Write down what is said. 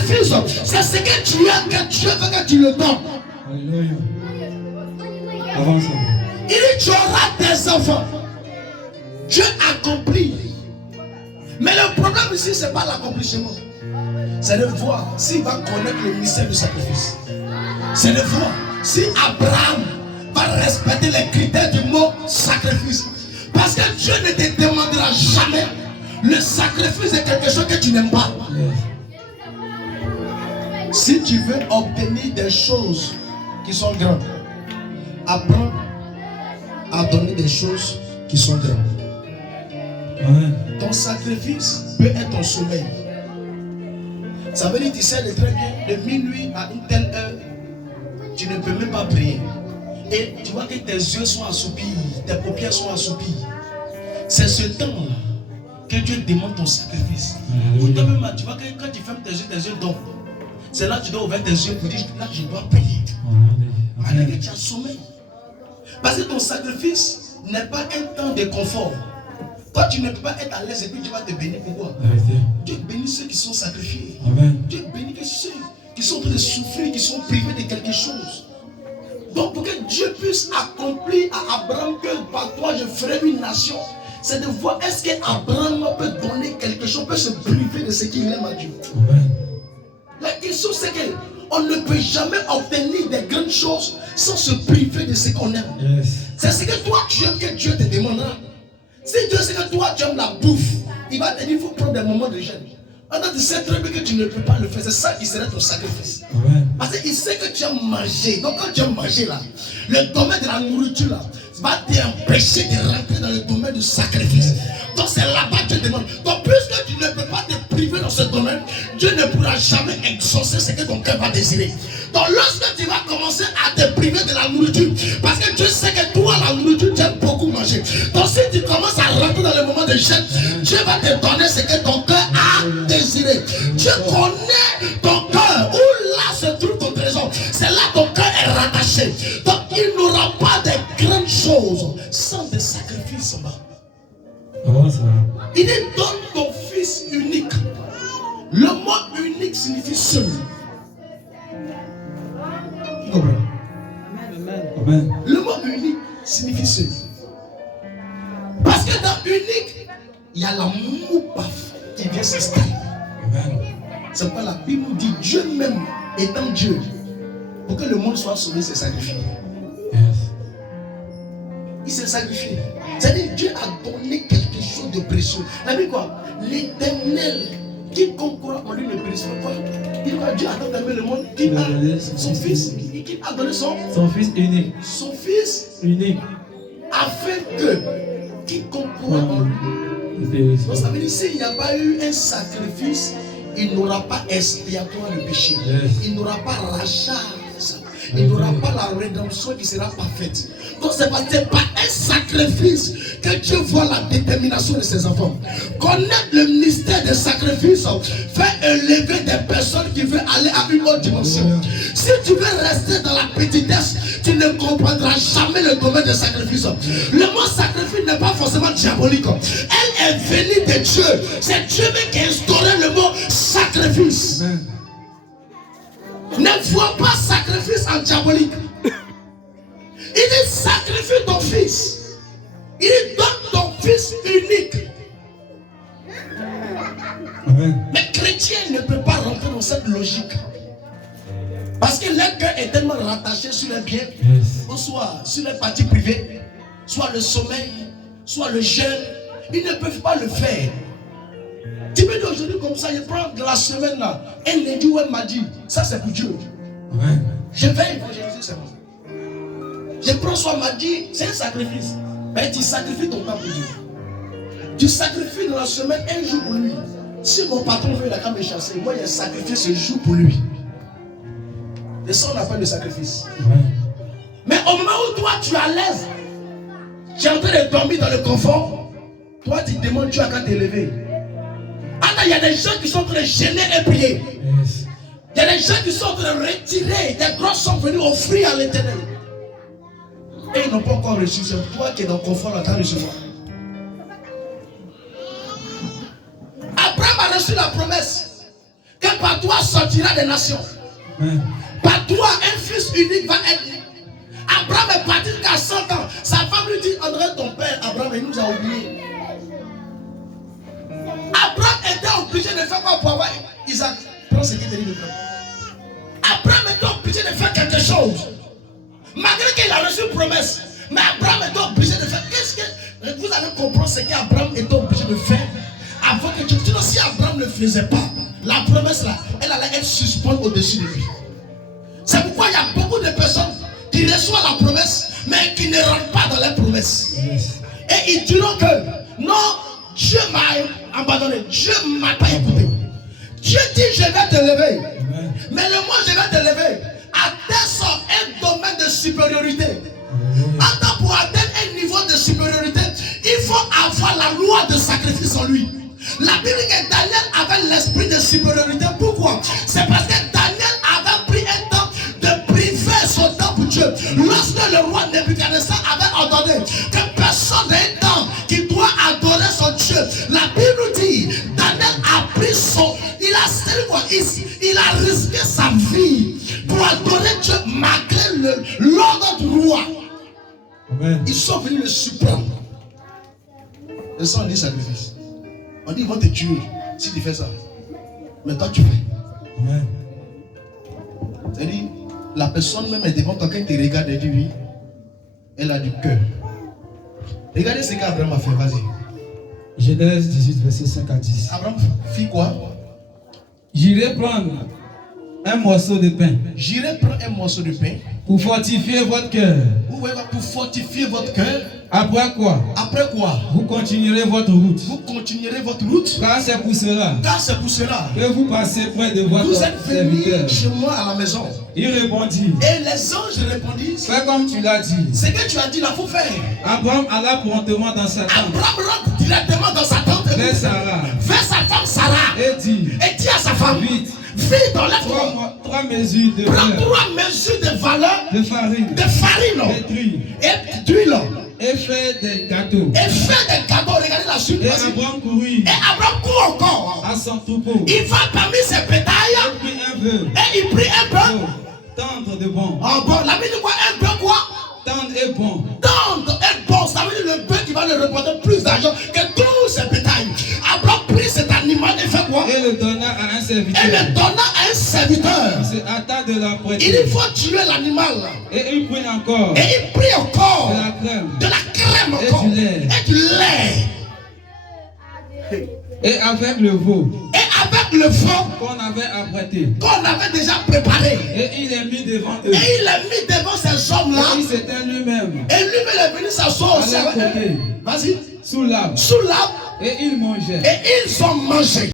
sacrifice, c'est ce que tu as, que Dieu veut que tu le donnes. Alléluia. Avance. Il dit tu auras des enfants. Dieu accomplit. Mais le problème ici, ce n'est pas l'accomplissement. C'est de voir s'il va connaître le mystère du sacrifice. C'est de voir si Abraham va respecter les critères du mot sacrifice. Parce que Dieu ne te demandera jamais le sacrifice de quelque chose que tu n'aimes pas. Si tu veux obtenir des choses qui sont grandes, apprends à donner des choses qui sont grandes. Amen. Ton sacrifice peut être ton sommeil. Ça veut dire que tu sais très bien, de minuit à une telle heure, tu ne peux même pas prier. Et tu vois que tes yeux sont assoupis, tes paupières sont assoupies. C'est ce temps-là que Dieu demande ton sacrifice. Pour toi-même, tu vois que quand tu fermes tes yeux dorment. C'est là que tu dois ouvrir tes yeux pour dire, là je dois prier. Alors que tu as sommeil. Parce que ton sacrifice n'est pas un temps de confort. Toi, tu ne peux pas être à l'aise et puis tu vas te bénir. Pourquoi? Dieu bénit ceux qui sont sacrifiés. Amen. Dieu bénit ceux qui sont en train de souffrir, qui sont privés de quelque chose. Donc, pour que Dieu puisse accomplir à Abraham que par toi je ferai une nation, c'est de voir est-ce qu'Abraham peut donner quelque chose, peut se priver de ce qu'il aime à Dieu. Amen. La question c'est qu'on ne peut jamais obtenir des grandes choses sans se priver de ce qu'on aime. Yes. C'est ce que toi tu aimes que Dieu te demandera. Si Dieu sait que toi tu aimes la bouffe, il va te dire il faut prendre des moments de jeûne. Alors tu sais très bien que tu ne peux pas le faire. C'est ça qui serait ton sacrifice. Amen. Parce qu'il sait que tu aimes manger. Donc quand tu aimes manger là, le domaine de la nourriture là va t'empêcher de rentrer dans le domaine du sacrifice. Donc c'est là-bas que Dieu demande. Donc puisque tu ne peux pas te priver dans ce domaine, Dieu ne pourra jamais exaucer ce que ton cœur va désirer. Donc lorsque tu vas commencer à te priver de la nourriture, parce que Dieu sait que toi la nourriture tu aimes beaucoup manger. Donc si tu commences à rentrer dans le moment de jeûne, Dieu va te donner ce que ton cœur a désiré. Dieu connaît ton cœur, où là se trouve ton trésor. C'est là ton cœur est rattaché. Donc il n'aura pas de grandes choses sans des sacrifices. Avance. Il dit donne ton fils unique. Le mot unique signifie seul. Amen. Le mot unique signifie seul. Parce que dans unique, il y a l'amour parfait qui vient s'installer. Amen. C'est pourquoi la Bible nous dit Dieu même étant Dieu, pour que le monde soit sauvé, c'est sacrifié. Yes. Il s'est sacrifié. C'est-à-dire Dieu a donné quelque chose de précieux. La Bible quoi? L'Éternel, quiconque croit en lui ne périsse pas. Il dit Dieu a tant aimé le monde qu'il a son fils, qu'il a donné son fils unique. Son fils Unique. afin que quiconque croit en lui. Donc ça veut dire s'il n'y a pas eu un sacrifice, il n'aura pas expiatoire le péché. Yes. Il n'aura pas rachat. Il n'aura pas la rédemption qui sera parfaite. Donc c'est pas un sacrifice que Dieu voit la détermination de ses enfants. Connaître le mystère des sacrifices fait élever des personnes qui veulent aller à une autre dimension. Si tu veux rester dans la petitesse, tu ne comprendras jamais le domaine des sacrifices. Le mot sacrifice n'est pas forcément diabolique. Elle est venue de Dieu. C'est Dieu même qui a instauré le mot sacrifice. Amen. Ne vois pas sacrifice en diabolique. Il dit sacrifie ton fils. Il dit donne ton fils unique. Amen. Mais chrétien ne peut pas rentrer dans cette logique. Parce que leur cœur est tellement rattaché sur les biens, Yes. soit sur les parties privées, soit le sommeil, soit le jeûne. Ils ne peuvent pas le faire. Tu me dis aujourd'hui comme ça, je prends de la semaine là, un lundi ou un mardi, ça c'est pour Dieu. Amen. Je vais évangéliser seulement. Je prends soit mardi, c'est un sacrifice. Mais tu sacrifies ton temps pour Dieu. Tu sacrifies dans la semaine un jour pour lui. Si mon patron veut la me chasser, moi j'ai sacrifié ce jour pour lui. Et ça on appelle le sacrifice. Amen. Mais au moment où toi tu es à l'aise, tu es en train de dormir dans le confort, toi tu demandes Dieu à quand t'élever. Attends, il y a des gens qui sont en train de gêner et prier. Yes. Il y a des gens qui sont en train de retirer des grosses sommes venues offrir à l'Éternel. Et ils n'ont pas encore reçu. C'est toi qui es dans le confort en train de recevoir. Abraham a reçu la promesse. que par toi sortira des nations. Amen. Par toi, un fils unique va être. Abraham est parti jusqu'à 100 ans. Sa femme lui dit, André, ton père, Abraham, il nous a oubliés. Abraham était obligé de faire quoi pour avoir Isaac? Prends ce qui te dit de faire. Abraham était obligé de faire quelque chose. Malgré qu'il a reçu une promesse. Mais Abraham était obligé de faire. Qu'est-ce que vous allez comprendre ce qu'Abraham était obligé de faire avant que Dieu. Sinon, si Abraham ne le faisait pas, la promesse là, elle allait être suspendue au-dessus de lui. C'est pourquoi il y a beaucoup de personnes qui reçoivent la promesse, mais qui ne rentrent pas dans la promesse. Yes. Et ils diront que non, Dieu m'a abandonné, Dieu ne m'a pas écouté. Dieu dit je vais te lever. Amen. Mais le mois je vais te lever, atteins un domaine de supériorité. Attends, pour atteindre un niveau de supériorité, il faut avoir la loi de sacrifice en lui. La Bible dit que Daniel avait l'esprit de supériorité. Pourquoi? C'est parce que Daniel avait pris un temps de priver son temps pour Dieu. Lorsque le roi Nebuchadnezzar avait ordonné que personne n'ait un temps qui doit adorer son Dieu, la Bible nous dit, Daniel a pris son... Il a risqué sa vie pour adorer Dieu malgré l'ordre du roi. Amen. Ils sont venus le surprendre. Le sang dit sacrifice. On dit ils vont te tuer si tu fais ça. Mais toi tu fais. Amen. C'est-à-dire, la personne même est devant toi, quand il te regarde et dit oui, elle a du cœur. Regardez ce qu'Abraham a fait, vas-y. Genèse 18, verset 5 à 10. Abraham fit quoi? J'irai prendre un morceau de pain J'irai prendre un morceau de pain. pour fortifier votre cœur. Vous voyez, pour fortifier votre cœur. Après quoi? Après quoi? Vous continuerez votre route. Vous continuerez votre route. Car c'est pour cela Car c'est pour cela. que vous passez près de votre Vous êtes venus serviteur. chez moi à la maison. Il répondit, Et les anges répondirent, fais comme tu l'as dit. ce que tu as dit là, il faut faire. Abraham alla promptement dans sa tente Abraham rentre directement dans sa tente. vers Sarah Vers sa femme Sarah. et dit, Et dit à sa femme, vite, vite, enlève-toi. trois mesures de Prends beurre, 3 mesures de valeur de farine, de farine de d'huile, et d'huile. et fais des gâteaux. Et fait des cadeaux. Regardez la suite. Et Vas-y. Abraham courut Et Abraham court encore. à son troupeau. Il va parmi ses bétails. Il prit un bœuf, Et il prit un peu. tendre de bon. En bon, la Bible dit quoi? Un peu quoi? Tendre et bon. Tendre et bon. Ça veut dire le bœuf qui va lui rapporter plus d'argent que tous ses bétails. Abraham prit cet animal et fait quoi? Et le donna à un Et serviteur. le donna à un serviteur. Il se hâta de la Il prêter. dit, il faut tuer l'animal. Et il prit encore Et il prit encore de la crème. de la crème Et encore. du lait. Et du lait. Et avec le veau Et avec le fond qu'on avait apprêté. qu'on avait déjà préparé. Et il est mis devant eux. Et il l'a mis devant ces hommes-là. Et il s'était lui-même Et lui-même est venu s'asseoir aussi. à leur côté, Vas-y. sous l'arbre. Sous l'arbre. Et il mangeait. Et ils ont mangé.